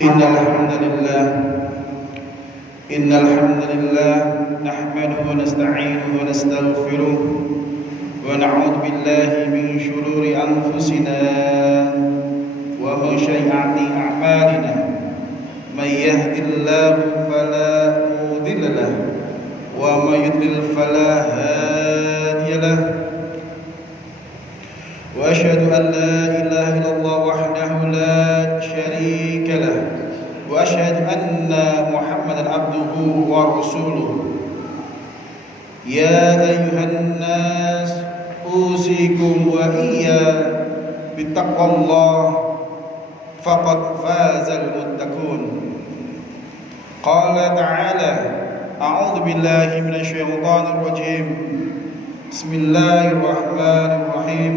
إن الحمد لله إن الحمد لله نحمده ونستعينه ونستغفره ونعوذ بالله من شرور أنفسنا ومن سيئات أعمالنا من يهد الله فلا مضل له ومن يضلل فلا هادي له وأشهد أن لا إله إلا الله وحده لا شريك له وأشهد أن محمدا عبده ورسوله يا أيها الناس أوصيكم وإياي بتقوى الله فقد فاز المتقون. قال تعالى: أعوذ بالله من الشيطان الرجيم بسم الله الرحمن الرحيم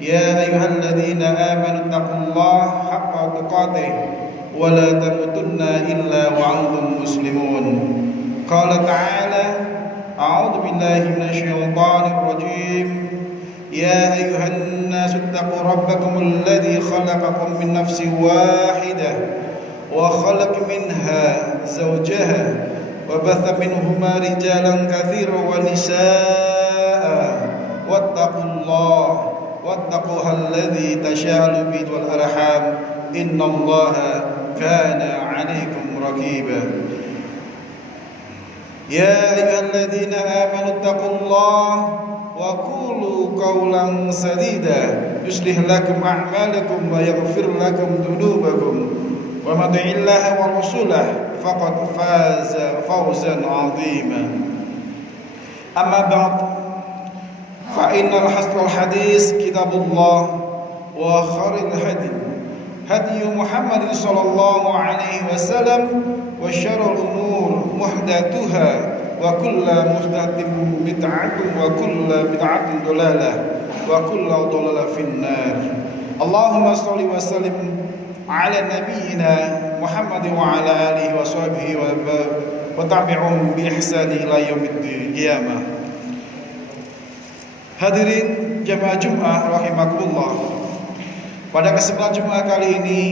يا أيها الذين آمنوا اتقوا الله حق تقاته ولا تموتن إلا وأنتم مسلمون. قال تعالى: أعوذ بالله من الشيطان الرجيم يا أيها الناس اتقوا ربكم الذي خلقكم من نفس واحدة وخلق منها زوجها وبث منهما رجالا كثيرا ونساء واتقوا الذي تساءلون به والأرحام إن الله كان عليكم رقيبا. يا أيها الذين آمنوا اتقوا الله وقولوا قولا سديدا يصلح لكم أعمالكم ويغفر لكم ذنوبكم ومن يطع الله ورسوله فقد فاز فوزا عظيما. أما بعد فإن أحسن الحديث كتاب الله وخير الهدي هدي محمد صلى الله عليه وسلم وشر الأمور محدثاتها وكل محدثة بدعة وكل بدعة ضلالة وكل ضلالة في النار. اللهم صل وسلم على نبينا محمد وعلى آله وصحبه وتابعهم بإحسان إلى يوم القيامة. Hadirin jamaah Jumat rahimakumullah. Pada kesempatan Jumat kali ini,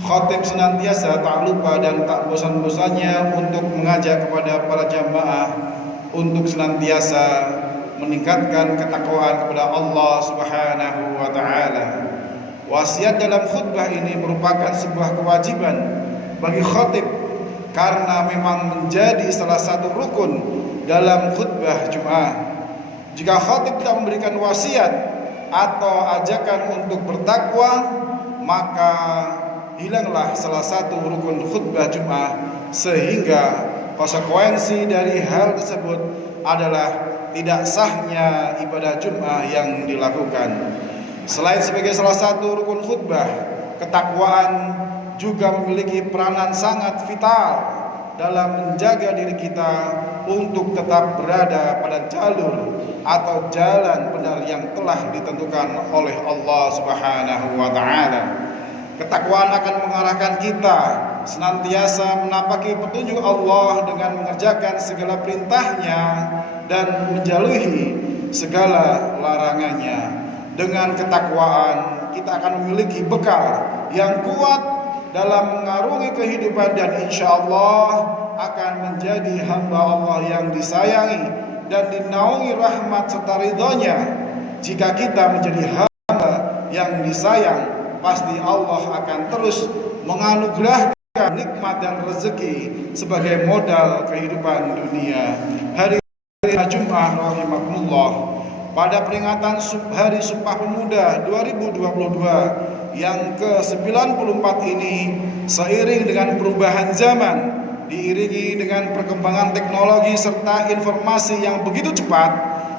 khatib senantiasa tak lupa dan tak bosan-bosannya untuk mengajak kepada para jamaah untuk senantiasa meningkatkan ketakwaan kepada Allah Subhanahu wa taala. Wasiat dalam khutbah ini merupakan sebuah kewajiban bagi khatib karena memang menjadi salah satu rukun dalam khutbah Jumat. Jika khatib tidak memberikan wasiat atau ajakan untuk bertakwa, maka hilanglah salah satu rukun khutbah Jumat, sehingga konsekuensi dari hal tersebut adalah tidak sahnya ibadah Jumat yang dilakukan. Selain sebagai salah satu rukun khutbah, ketakwaan juga memiliki peranan sangat vital dalam menjaga diri kita untuk tetap berada pada jalur atau jalan benar yang telah ditentukan oleh Allah Subhanahu wa taala. Ketakwaan akan mengarahkan kita senantiasa menapaki petunjuk Allah dengan mengerjakan segala perintahnya dan menjauhi segala larangannya. Dengan ketakwaan kita akan memiliki bekal yang kuat dalam mengarungi kehidupan dan insya Allah akan menjadi hamba Allah yang disayangi dan dinaungi rahmat serta ridhonya. Jika kita menjadi hamba yang disayang, pasti Allah akan terus menganugerahkan nikmat dan rezeki sebagai modal kehidupan dunia. Hari Jumat rahimakumullah, pada peringatan Hari Sumpah Pemuda 2022 yang ke-94 ini, seiring dengan perubahan zaman, diiringi dengan perkembangan teknologi serta informasi yang begitu cepat,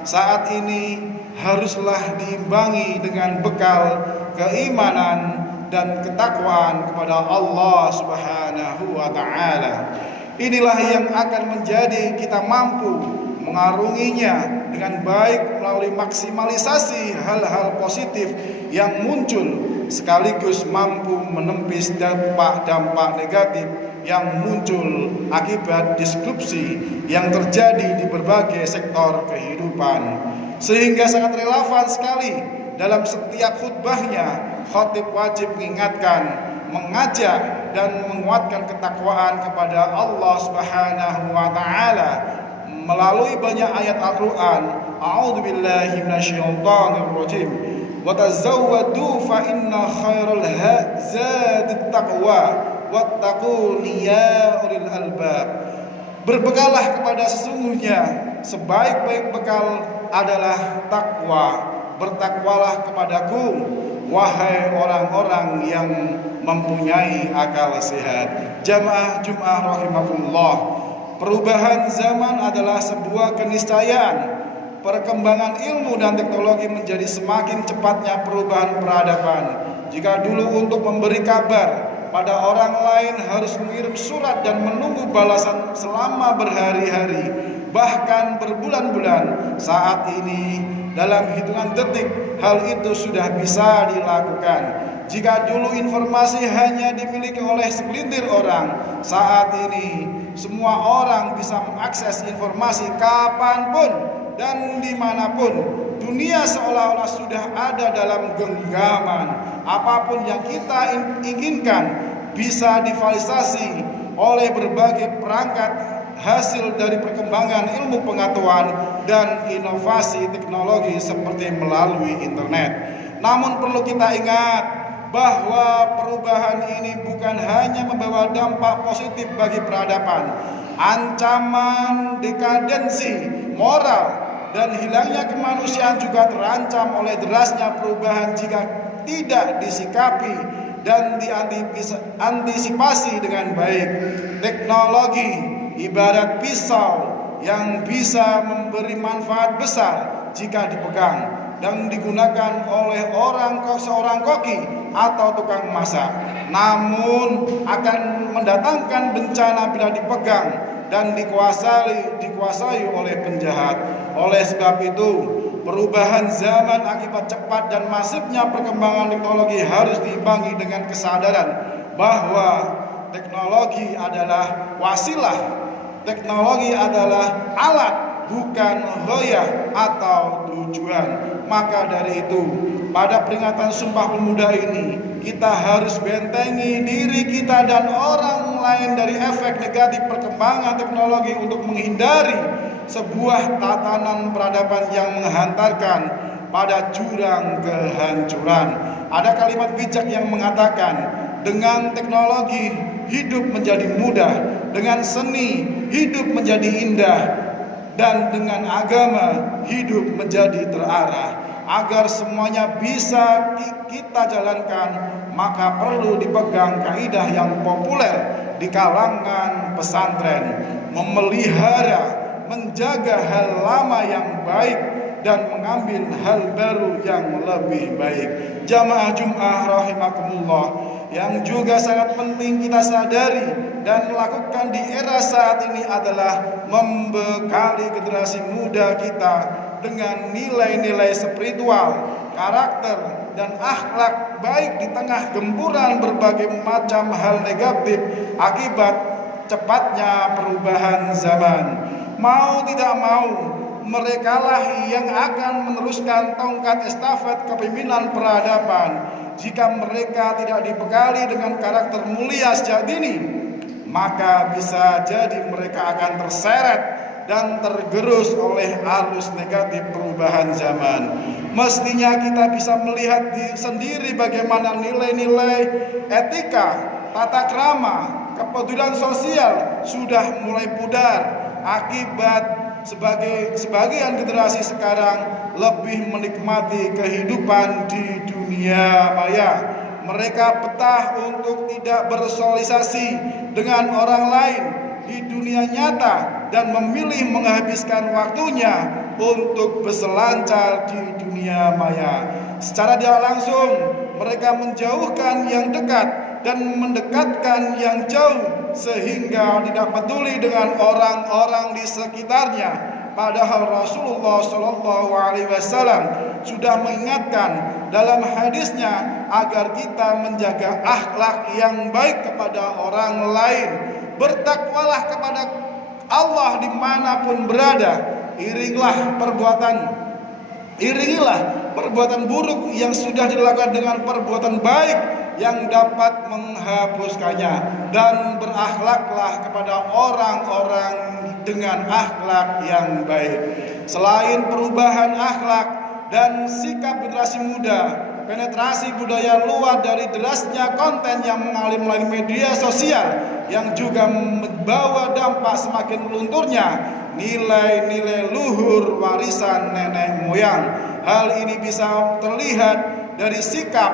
saat ini haruslah diimbangi dengan bekal keimanan dan ketakwaan kepada Allah Subhanahu wa taala. Inilah yang akan menjadi kita mampu mengarunginya dengan baik melalui maksimalisasi hal-hal positif yang muncul, sekaligus mampu menepis dampak-dampak negatif yang muncul akibat disrupsi yang terjadi di berbagai sektor kehidupan. Sehingga sangat relevan sekali dalam setiap khutbahnya, khatib wajib mengingatkan mengajak dan menguatkan ketakwaan kepada Allah Subhanahu wa taala melalui banyak ayat Al-Qur'an. A'udzubillahi minasyaitonir rajim. Wa tazawwadu fa inna khairal zadit taqwa wattaquni ya ulil albab. Berbekallah kepada sesungguhnya sebaik-baik bekal adalah takwa. Bertakwalah kepadaku wahai orang-orang yang mempunyai akal sehat. Jamaah Jumat rahimakumullah. Perubahan zaman adalah sebuah keniscayaan. Perkembangan ilmu dan teknologi menjadi semakin cepatnya perubahan peradaban. Jika dulu untuk memberi kabar pada orang lain harus mengirim surat dan menunggu balasan selama berhari-hari, bahkan berbulan-bulan, saat ini dalam hitungan detik hal itu sudah bisa dilakukan. Jika dulu informasi hanya dimiliki oleh segelintir orang, saat ini semua orang bisa mengakses informasi kapanpun dan dimanapun. Dunia seolah-olah sudah ada dalam genggaman. Apapun yang kita inginkan bisa difasilitasi oleh berbagai perangkat hasil dari perkembangan ilmu pengetahuan dan inovasi teknologi seperti melalui internet. Namun perlu kita ingat bahwa perubahan ini bukan hanya membawa dampak positif bagi peradaban. Ancaman dekadensi moral dan hilangnya kemanusiaan juga terancam oleh derasnya perubahan jika tidak disikapi dan diantisipasi dengan baik. Teknologi ibarat pisau yang bisa memberi manfaat besar jika dipegang dan digunakan oleh seorang koki atau tukang masak, namun akan mendatangkan bencana bila dipegang dan dikuasai oleh penjahat. Oleh sebab itu, perubahan zaman akibat cepat dan masifnya perkembangan teknologi harus diimbangi dengan kesadaran bahwa teknologi adalah wasilah, teknologi adalah alat, bukan ghoyah atau tujuan. Maka dari itu, pada peringatan Sumpah Pemuda ini, kita harus bentengi diri kita dan orang lain dari efek negatif perkembangan teknologi untuk menghindari sebuah tatanan peradaban yang menghantarkan pada jurang kehancuran. Ada kalimat bijak yang mengatakan, dengan teknologi hidup menjadi mudah, dengan seni hidup menjadi indah, dan dengan agama hidup menjadi terarah. Agar semuanya bisa kita jalankan, maka perlu dipegang kaidah yang populer di kalangan pesantren, memelihara, menjaga hal lama yang baik dan mengambil hal baru yang lebih baik. Jamaah Jum'ah rahimakumullah, yang juga sangat penting kita sadari dan lakukan di era saat ini adalah membekali generasi muda kita dengan nilai-nilai spiritual, karakter, dan akhlak baik di tengah gempuran berbagai macam hal negatif akibat cepatnya perubahan zaman. Mau tidak mau, merekalah yang akan meneruskan tongkat estafet kepemimpinan peradaban. Jika mereka tidak dibekali dengan karakter mulia sejak dini, maka bisa jadi mereka akan terseret dan tergerus oleh arus negatif perubahan zaman. Mestinya kita bisa melihat sendiri bagaimana nilai-nilai etika, tata krama, kepedulian sosial sudah mulai pudar akibat sebagian generasi sekarang lebih menikmati kehidupan di dunia maya. Mereka betah untuk tidak bersosialisasi dengan orang lain di dunia nyata dan memilih menghabiskan waktunya untuk berselancar di dunia maya. Secara tidak langsung, mereka menjauhkan yang dekat dan mendekatkan yang jauh, sehingga tidak peduli dengan orang-orang di sekitarnya. Padahal Rasulullah SAW sudah mengingatkan dalam hadisnya agar kita menjaga akhlak yang baik kepada orang lain. Bertakwalah kepada Allah dimanapun berada. Iringilah perbuatan buruk yang sudah dilakukan dengan perbuatan baik yang dapat menghapuskannya, dan berakhlaklah kepada orang-orang dengan akhlak yang baik. Selain perubahan akhlak dan sikap generasi muda, penetrasi budaya luar dari derasnya konten yang mengalir melalui media sosial yang juga membawa dampak semakin lunturnya nilai-nilai luhur warisan nenek moyang. Hal ini bisa terlihat dari sikap,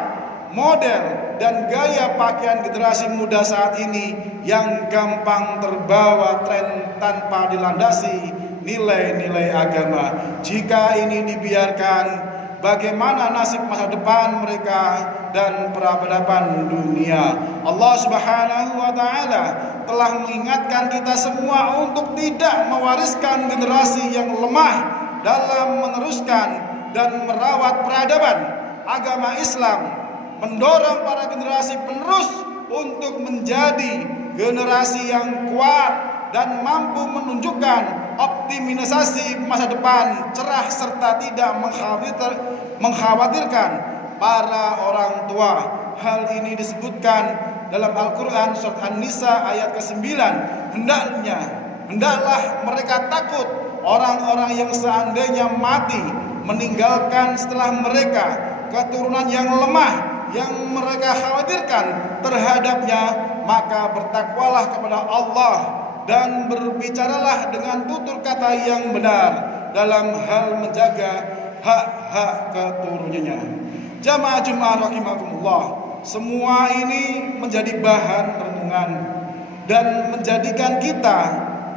model, dan gaya pakaian generasi muda saat ini yang gampang terbawa tren tanpa dilandasi nilai-nilai agama. Jika ini dibiarkan, bagaimana nasib masa depan mereka dan peradaban dunia? Allah Subhanahu wa taala telah mengingatkan kita semua untuk tidak mewariskan generasi yang lemah dalam meneruskan dan merawat peradaban agama Islam, mendorong para generasi penerus untuk menjadi generasi yang kuat dan mampu menunjukkan optimisasi masa depan cerah serta tidak mengkhawatirkan para orang tua. Hal ini disebutkan dalam Al-Quran surat An-Nisa ayat ke-9. Hendaklah mereka takut orang-orang yang seandainya mati meninggalkan setelah mereka keturunan yang lemah yang mereka khawatirkan terhadapnya, maka bertakwalah kepada Allah dan berbicaralah dengan tutur kata yang benar dalam hal menjaga hak-hak keturunannya. Jamaah Jumat rahimakumullah, semua ini menjadi bahan renungan dan menjadikan kita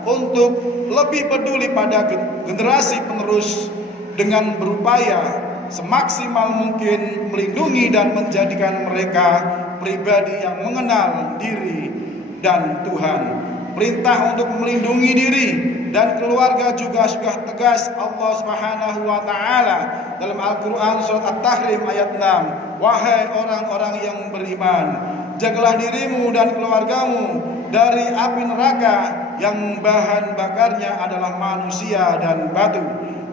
untuk lebih peduli pada generasi penerus dengan berupaya semaksimal mungkin melindungi dan menjadikan mereka pribadi yang mengenal diri dan Tuhan. Perintah untuk melindungi diri dan keluarga juga sudah tegas Allah Subhanahu wa taala dalam Al-Qur'an surat At-Tahrim ayat 6. Wahai orang-orang yang beriman, jagalah dirimu dan keluargamu dari api neraka yang bahan bakarnya adalah manusia dan batu.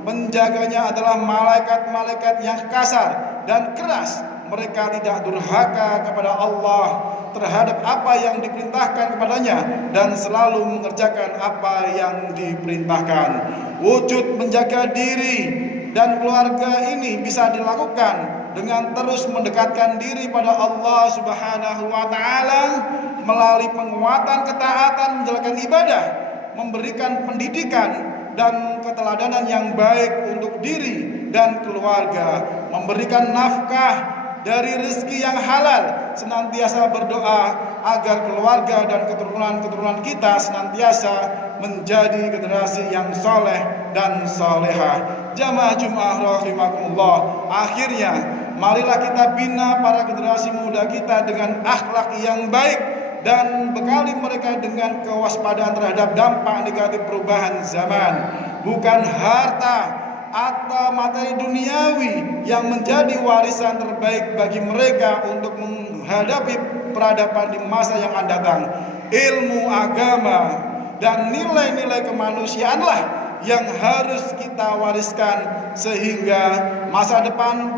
Penjaganya adalah malaikat-malaikat yang kasar dan keras. Mereka tidak durhaka kepada Allah terhadap apa yang diperintahkan kepadanya dan selalu mengerjakan apa yang diperintahkan. Wujud menjaga diri dan keluarga ini bisa dilakukan dengan terus mendekatkan diri pada Allah Subhanahu wa taala melalui penguatan ketaatan, menjalankan ibadah, memberikan pendidikan dan keteladanan yang baik untuk diri dan keluarga, memberikan nafkah dari rezeki yang halal, senantiasa berdoa agar keluarga dan keturunan-keturunan kita senantiasa menjadi generasi yang soleh dan soleha. Jamaah Jumat rahimakumullah, akhirnya marilah kita bina para generasi muda kita dengan akhlak yang baik dan bekali mereka dengan kewaspadaan terhadap dampak negatif perubahan zaman. Bukan harta atau materi duniawi yang menjadi warisan terbaik bagi mereka untuk menghadapi peradaban di masa yang akan datang. Ilmu agama dan nilai-nilai kemanusiaanlah yang harus kita wariskan sehingga masa depan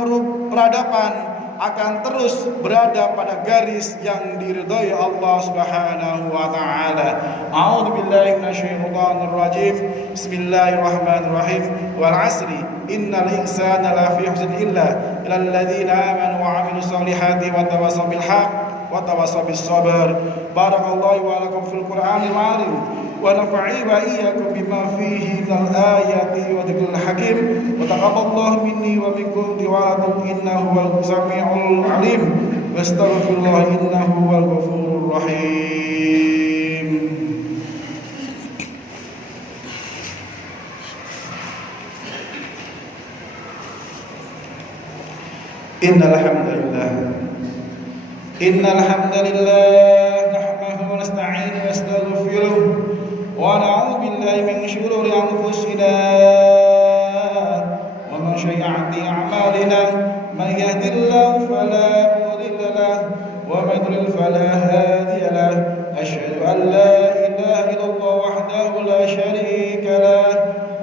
peradaban akan terus berada pada garis yang diridhai Allah Subhanahu wa taala. A'udzu billahi minasyaitonir rajim. Bismillahirrahmanirrahim. Wal 'asri innal insana lafi khusrin illa ladzina amanu wa 'amilus solihati wa tawassaw bil haqq wa tawassaw bis sabr. Barakallahu wa lakum fil Qur'anil 'azim. ونفعي وإياكم بما فيه من الآيات وذكر الحكيم وتقبل الله مني ومنكم دعاءكم إنه هو السميع العليم واستغفر الله إنه هو الغفور الرحيم. إن الحمد لله نحمده ونستعينه ونستغفره ونعوذ بالله من شرور أنفسنا ومن سيئات أعمالنا من يهد الله فلا مضل له ومن يضلل فلا هادي له أشهد أن لا إله إلا الله وحده لا شريك له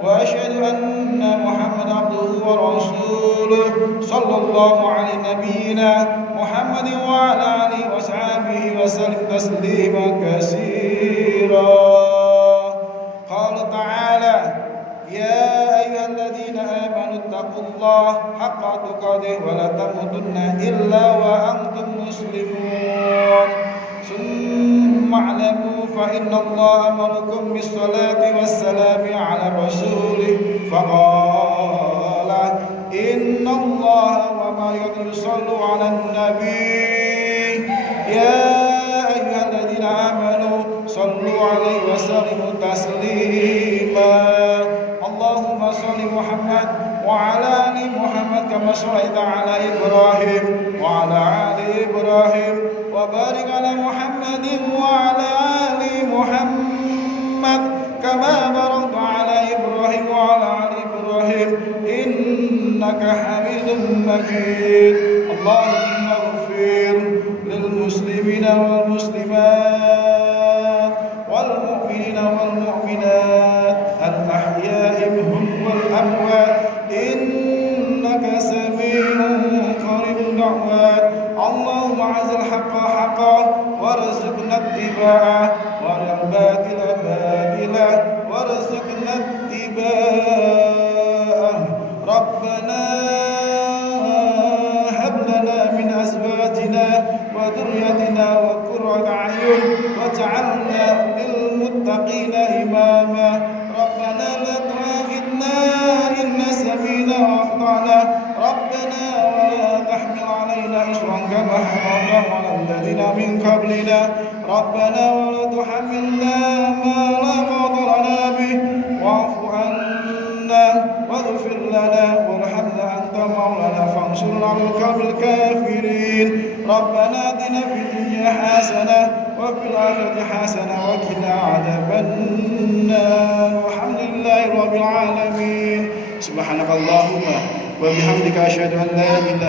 وأشهد أن محمدا عبده ورسوله صلى الله على نبينا محمد وعلى آله وصحبه وسلم تسليما كثيرا. قال تعالى: يا أيها الذين آمنوا اتقوا الله حق تقاته ولا تموتن إلا وأنتم مسلمون. ثم اعلموا فإن الله أمركم بالصلاة والسلام على الرسول فقال: إن الله وملائكته يصلون على النبي يا أيها الذين آمنوا صلوا عليه وسلموا تسليما. اللهم صل محمد وعلى آل محمد كما صليت على إبراهيم وعلى آل إبراهيم وبارك على محمد وعلى آل محمد كما باركت على إبراهيم وعلى آل إبراهيم إنك حميد مجيد. اللهم اغفر للمسلمين والمسلمات والمؤمنين والمؤمنات الأحياء منهم والأموات إنك سميع قريب الدعوات. اللهم أعز الحق حقا وارزقنا اتباعه والباطل باطلا وارزقنا اتباعه. ربنا هب لنا من أزواجنا وذريتنا قرة أعين واجعلنا للمتقين إماما. ربنا لا تؤاخذنا إن نسينا وأخطأنا. ربنا ولا تحمل علينا إصرا كما حملته على الذين من قبلنا. ربنا ولا تحملنا ما لا طاقة لنا به واعف عنا واغفر لنا وارحمنا أنت مولانا فانصرنا على القوم الكافرين. ربنا آتنا في الدنيا حسنة وفي الآخرة حسنة وقنا عذاب النار. والحمد لله رب العالمين. سبحانك اللهم وبحمدك أشهد أن لا إله